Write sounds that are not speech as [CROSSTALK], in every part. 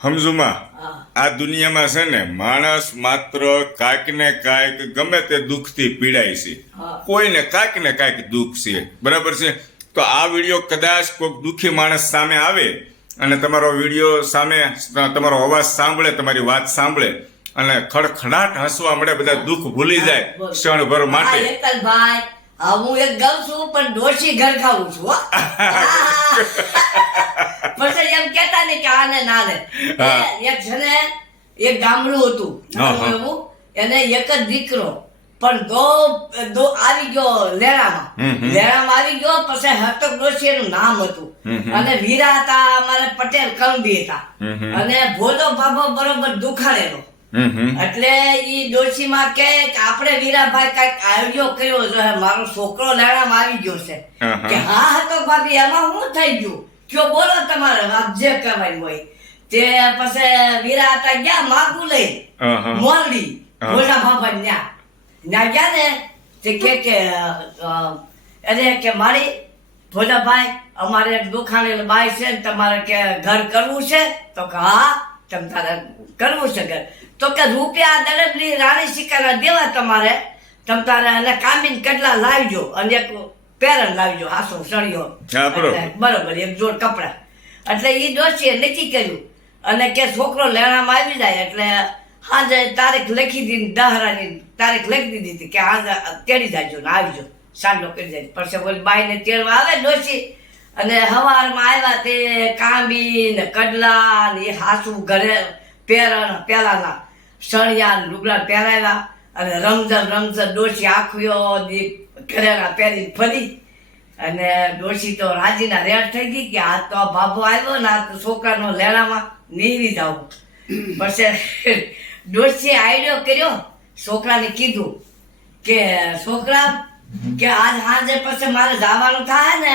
સમજુમાં? આ દુનિયામાં છે ને માણસ માત્ર કાંઈક ને કાંઈક ગમે તે દુઃખથી પીડાય છે. કોઈને કાંઈક ને કાંઈક દુઃખ છે. બરાબર છે? તો આ વીડિયો કદાચ કોઈક દુઃખી માણસ સામે આવે અને તમારો વીડિયો સામે તમારો અવાજ સાંભળે તમારી વાત સાંભળે અને ખડખડાટ હસવા મળે બધા દુઃખ ભૂલી જાય ક્ષણભર માટે. હું એક ગઉં છું પણ ડોશી ઘર ખાવું છું [LAUGHS] એમ કહેતા ને કે આને ના લે એક છે એક ગામડું હતું. એવું એને એક જ દીકરો પણ દો દો આવી ગયો લેણામાં. લેણામાં આવી ગયો પછી હતક ડોશી એનું નામ હતું. અને વીરા હતા અમારે પટેલ કલંબી હતા. અને ભોલો બાબો બરોબર દુખાડેલો એટલે ઈ ડોશી માં કે આપણે વીરાભાઈ કંઈક આયોજ્યો કર્યો છે મારો છોકરો લેણામાં આવી ગયો છે. કે હા હતો ભાભી એમાં હું થઈ ગયું કયો બોલો તમારે જે કહેવાય હોય. તે પછી વીરા હતા ગયા માગું લઈ. હા. મોટા બાબા ન્યા. ન્યા ગયા ને તે કે કે અરે કે મારી ભોલાભાઈ અમારે એક દુખાણેલ બાઈ છે ને તમારે કે ઘર કરવું છે? તો કે હા તમ તારે કરવું છે ઘર. તો કે રૂપિયા દરબની રાણી શિકારા દેવા તમારે. તમ તારે અને કામીન કેટલા લાવજો. અને એક પેરણ લાવજો હાસો સળિયો. બરોબર. એક જોડ કપડા. એટલે એ ડોશીએ નક્કી કર્યું. અને કે છોકરો લેણામાં આવી જાય એટલે હાજે તારીખ લખી દીધી દહરાની તારીખ લખી દીધી હતી કે હાજે તેડી જાજો ને આવજો. સાંડો કરી જાય પડશે બોલી બાઈને તેડવા આવે ડોશી અને હવારમાં આવ્યા તે કાંબી ને કડલા ને એ હાસુ ઘરે પેરણ પેલાના સણિયા ને લુગડા પહેરાવ્યા અને રમઝમ રમઝમ દોશી આખ્યો ઘરેણા પહેરી ફરી. અને ડોશી તો રાજીના રેડ થઈ ગઈ કે આ તો આ બાબો આવ્યો ને આ તો છોકરાનો લેણામાં નીવી જાવ પછી ડોશીએ આઈડિયો કર્યો. છોકરાને કીધું કે છોકરા કે આજ સાંજે પછી મારે જવાનું થાય ને?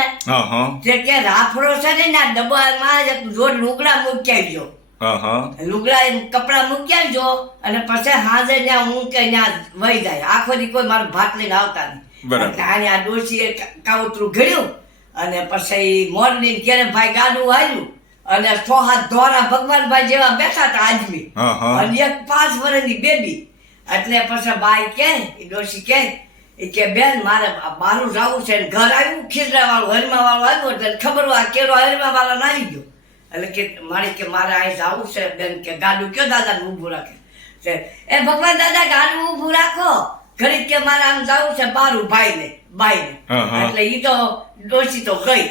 તે કે રાફડો છે ને ના ડબ્બામાં જોડ લુગડા મૂકી હા લુગડા કપડા મૂકી આવજો અને પછી સાંજે ત્યાં હું કે ત્યાં વહી જાય. આખો દી કોઈ મારું ભાત લઈને આવતા નહીં. આને આ ડોશીએ કાવતરું ઘડ્યું અને પછી મોરની ક્યારે ભાઈ ગાડું આવ્યું અને સો હાથ ધોરા ભગવાનભાઈ જેવા બેઠા હતા આદમી. અને એક પાંચ વર્ષની બેબી. એટલે પછી બાઈ કે ડોશી કે કે બેન મારે બહારું જવું છે ઘર આવ્યું ખીરડા વાળું હરમા વાળું આવ્યું એટલે ખબર હોય કેરો હરમા વાળા આવી ગયો. એટલે કે મારે કે મારે અહીં જવું છે. બેન કે ગાડું કયો દાદા ઊભું રાખે? એ ભગવાન દાદા ગાડું ઊભું રાખો. ઘડીક કે મારે આમ જવું છે બારું ભાઈ ને ભાઈ ને. એટલે ઈ તો ડોસી તો ગઈ.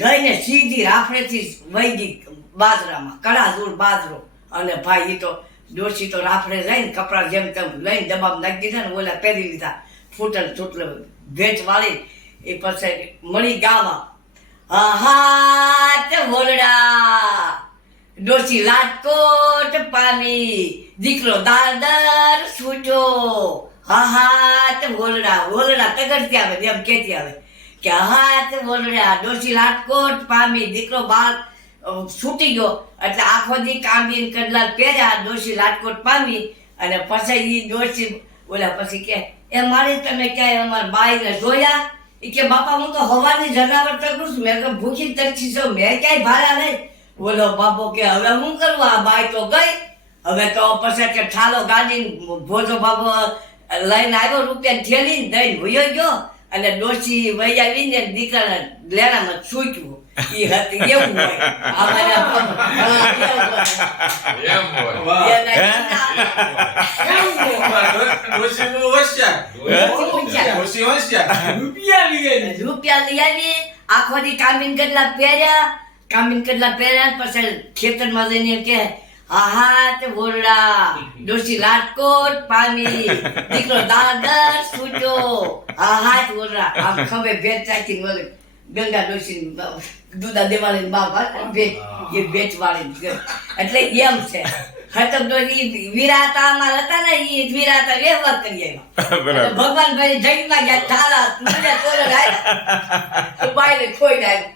ગઈને સીધી રાફડેથી વહી ગઈ બાજરામાં કડા દૂર બાજરો. અને ભાઈ ઈ તો ડોસી તો રાફડે લઈને કપડા જેમ તેમ લઈને ડબ્બામાં નાખી દીધા ને ઓલા પહેરી લીધા. ફૂટલ છૂટલ ભેટ વાળી એ પછી મળી ગાવા આહા વોરડા. વોલડા ડોશી લાટકોટ પાણી દીકરો દાદર છૂટો આહા તે વોલડા વોલડા તગડતી આવે એમ કેતી આવે કે હા તે વોલડા ડોશી લાટકોટ પામી, દીકરો બાળ છૂટી ગયો. એટલે આખો દી કાંબીન કડલા પહેર્યા, ડોશી લાટકોટ પામી અને પછી એ ડોશી ઓલા પછી કે, એ મારી તમે ક્યાંય અમારા બાઈને જોયા? ઈ કે, બાપા, હું તો હવાની જનાવર તકું છું. મેં તો ભૂખી તરછી છું. મેં ક્યાંય ભાડા નહીં. બોલો, બાપો, કે હવે હું કરું? આ બાઈ તો ગઈ. હવે તો પછી કે ઠાલો ગાડી ભોજો બાપો લઈને આવ્યો રૂપિયા ઠેલી દઈને વયો ગયો અને ડોસી વહી આવીને દીકરા લેણામાં હતી એવું હોય. હોશિયાર. રૂપિયા લઈ આવી. આખો દી કામીન કેટલા પહેર્યા. કામીન કેટલા પહેર્યા પછી ખેતરમાં જઈને કે આહા તે ડોશી રાજકોટ પામી. દીકરો દાદર સૂચો આહા તે આમ ખભે ભેટ રાખી બોલે ગંગા ડોશી દૂધા દેવાળી બાપ ભેટ એ ભેટ વાળી એટલે એમ છે. ખતમ તો ઈ વિરાતા અમારા હતા ને ઈ વિરાતા વ્યવહાર કરી આવ્યા. [LAUGHS] ભગવાન ભાઈ જઈમાં ગયા થાળા મને લાય બાઈને ખોઈ નાખ્યું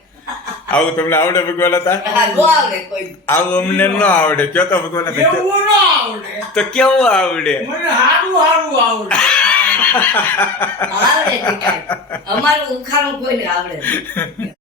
આવું તમને આવડે ભગવાન હતા? હા નો આવડે કોઈ. આવું અમને ન આવડે. કયો તો ભગવાન હતા. તો કેવું આવડે? મને હારું હારું આવડે. [LAUGHS] આવડે અમારું ઉખાણું કોઈને આવડે.